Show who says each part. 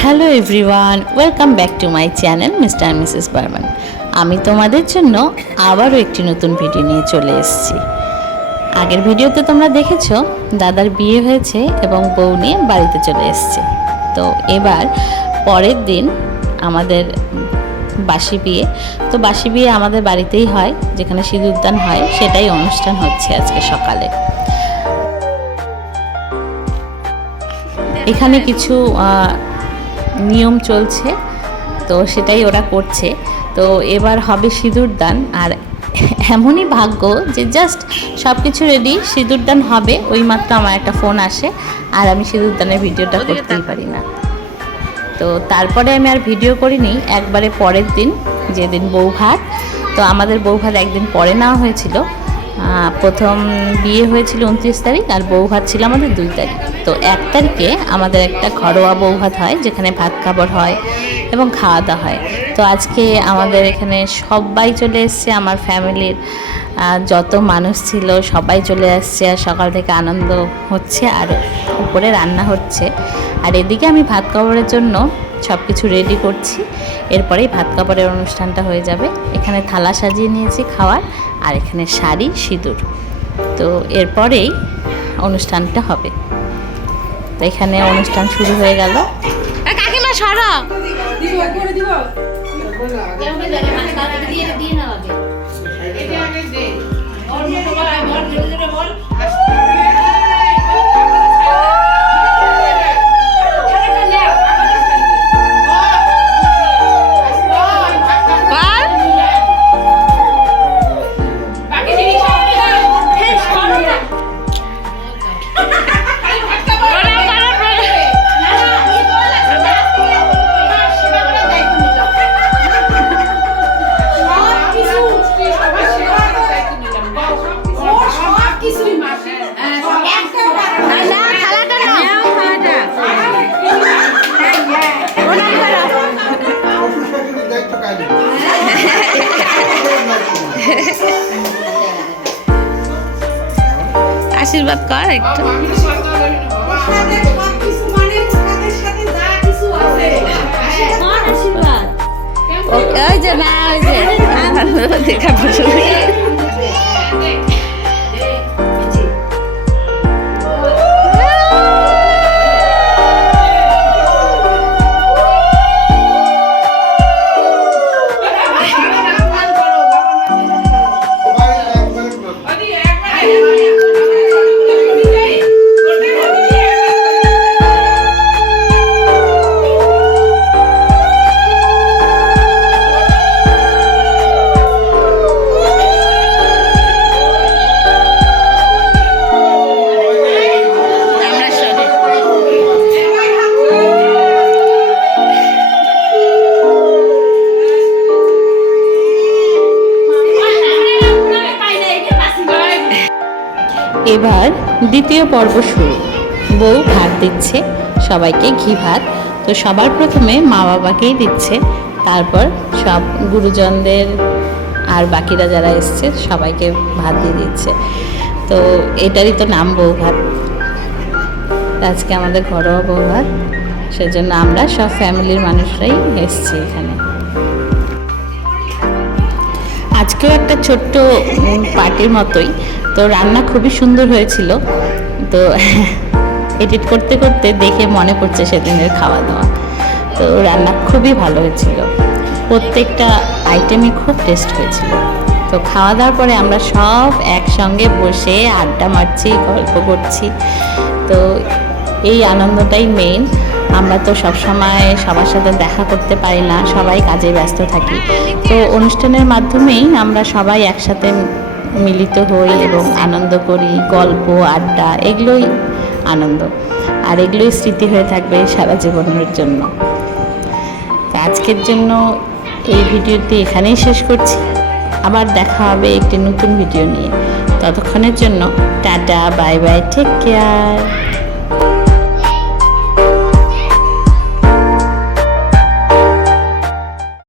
Speaker 1: Hello everyone welcome back to my channel Mr Mrs Barman আমি তোমাদের জন্য আবারও একটি নতুন ভিডিও নিয়ে চলে এসেছি। আগের ভিডিওতে তোমরা দেখেছ, দাদার বিয়ে হয়েছে এবং বউ নিয়ে বাড়িতে চলে এসছে। তো এবার পরের দিন আমাদের বাসি বিয়ে, তো বাসি বিয়ে আমাদের বাড়িতেই হয়, যেখানে সিঁদুরদান হয়, সেটাই অনুষ্ঠান হচ্ছে আজকে সকালে। এখানে কিছু নিয়ম চলছে তো সেটাই ওরা করছে। তো এবার হবে সিঁদুরদান আর এমনই ভাগ্য যে জাস্ট সব কিছু রেডি সিঁদুরদান হবে ওই মাত্র আমার একটা ফোন আসে আর আমি সিঁদুরদানের ভিডিওটা করতেই পারি না। তো তারপরে আমি আর ভিডিও করিনি একবারে পরের দিন যেদিন বউ ভাত তো আমাদের বউ ভাত একদিন পরে নেওয়া হয়েছিল প্রথম বিয়ে হয়েছিল উনত্রিশ তারিখ আর বউ ভাত ছিল আমাদের দুই তারিখ। তো এক তারিখে আমাদের একটা ঘরোয়া বউ ভাত হয়, যেখানে ভাত খাবার হয় এবং খাওয়া দাওয়া হয়। তো আজকে আমাদের এখানে সবাই চলে এসছে, আমার ফ্যামিলির যত মানুষ ছিল সবাই চলে আসছে আর সকাল থেকে আনন্দ হচ্ছে আর উপরে রান্না হচ্ছে। আর এদিকে আমি ভাত খাবারের জন্য সব কিছু রেডি করছি। এরপরেই ভাত কাপড়ের অনুষ্ঠানটা হয়ে যাবে। এখানে থালা সাজিয়ে নিয়েছি খাওয়ার আর এখানে শাড়ি সিঁদুর। তো এরপরেই অনুষ্ঠানটা হবে। তো এখানে অনুষ্ঠান শুরু হয়ে গেল।
Speaker 2: কাকিমা সরা। আশীর্বাদ কর একটু। ওই যে না ওই যে। দেখা আমরা এবার দ্বিতীয় পর্ব শুরু। বউ ভাত দিচ্ছে, সবাইকে ঘি ভাত। তো সবার প্রথমে মা বাবাকেই দিচ্ছে। তারপর সব গুরুজনদের আর বাকিরা যারা এসছে, সবাইকে ভাত দিয়ে দিচ্ছে। তো এটারই তো নাম বউ ভাত। আজকে আমাদের ঘরোয়া বউ ভাত। সেজন্য আমরা সব ফ্যামিলির মানুষরাই এসছি এখানে। আজকেও একটা ছোট্ট পার্টির মতোই। তো রান্না খুবই সুন্দর হয়েছিল। তো এডিট করতে করতে দেখে মনে পড়ছে সেদিনের খাওয়া দাওয়া। তো রান্না খুবই ভালো হয়েছিল। প্রত্যেকটা আইটেমই খুব টেস্ট হয়েছিল। তো খাওয়া দাওয়ার পরে আমরা সব একসঙ্গে বসে আড্ডা মারছি, গল্প করছি। তো এই আনন্দটাই মেইন আমরা তো সবসময় সবার সাথে দেখা করতে পারি না, সবাই কাজে ব্যস্ত থাকি। তো অনুষ্ঠানের মাধ্যমেই আমরা সবাই একসাথে মিলিত হই এবং আনন্দ করি, গল্প, আড্ডা, এগুলোই আনন্দ। আর এগুলোই স্মৃতি হয়ে থাকবে সারা জীবনের জন্য। আজকের জন্য এই ভিডিওটি এখানেই শেষ করছি। আবার দেখা হবে একটি নতুন ভিডিও নিয়ে। ততক্ষণের জন্য tata, bye bye take care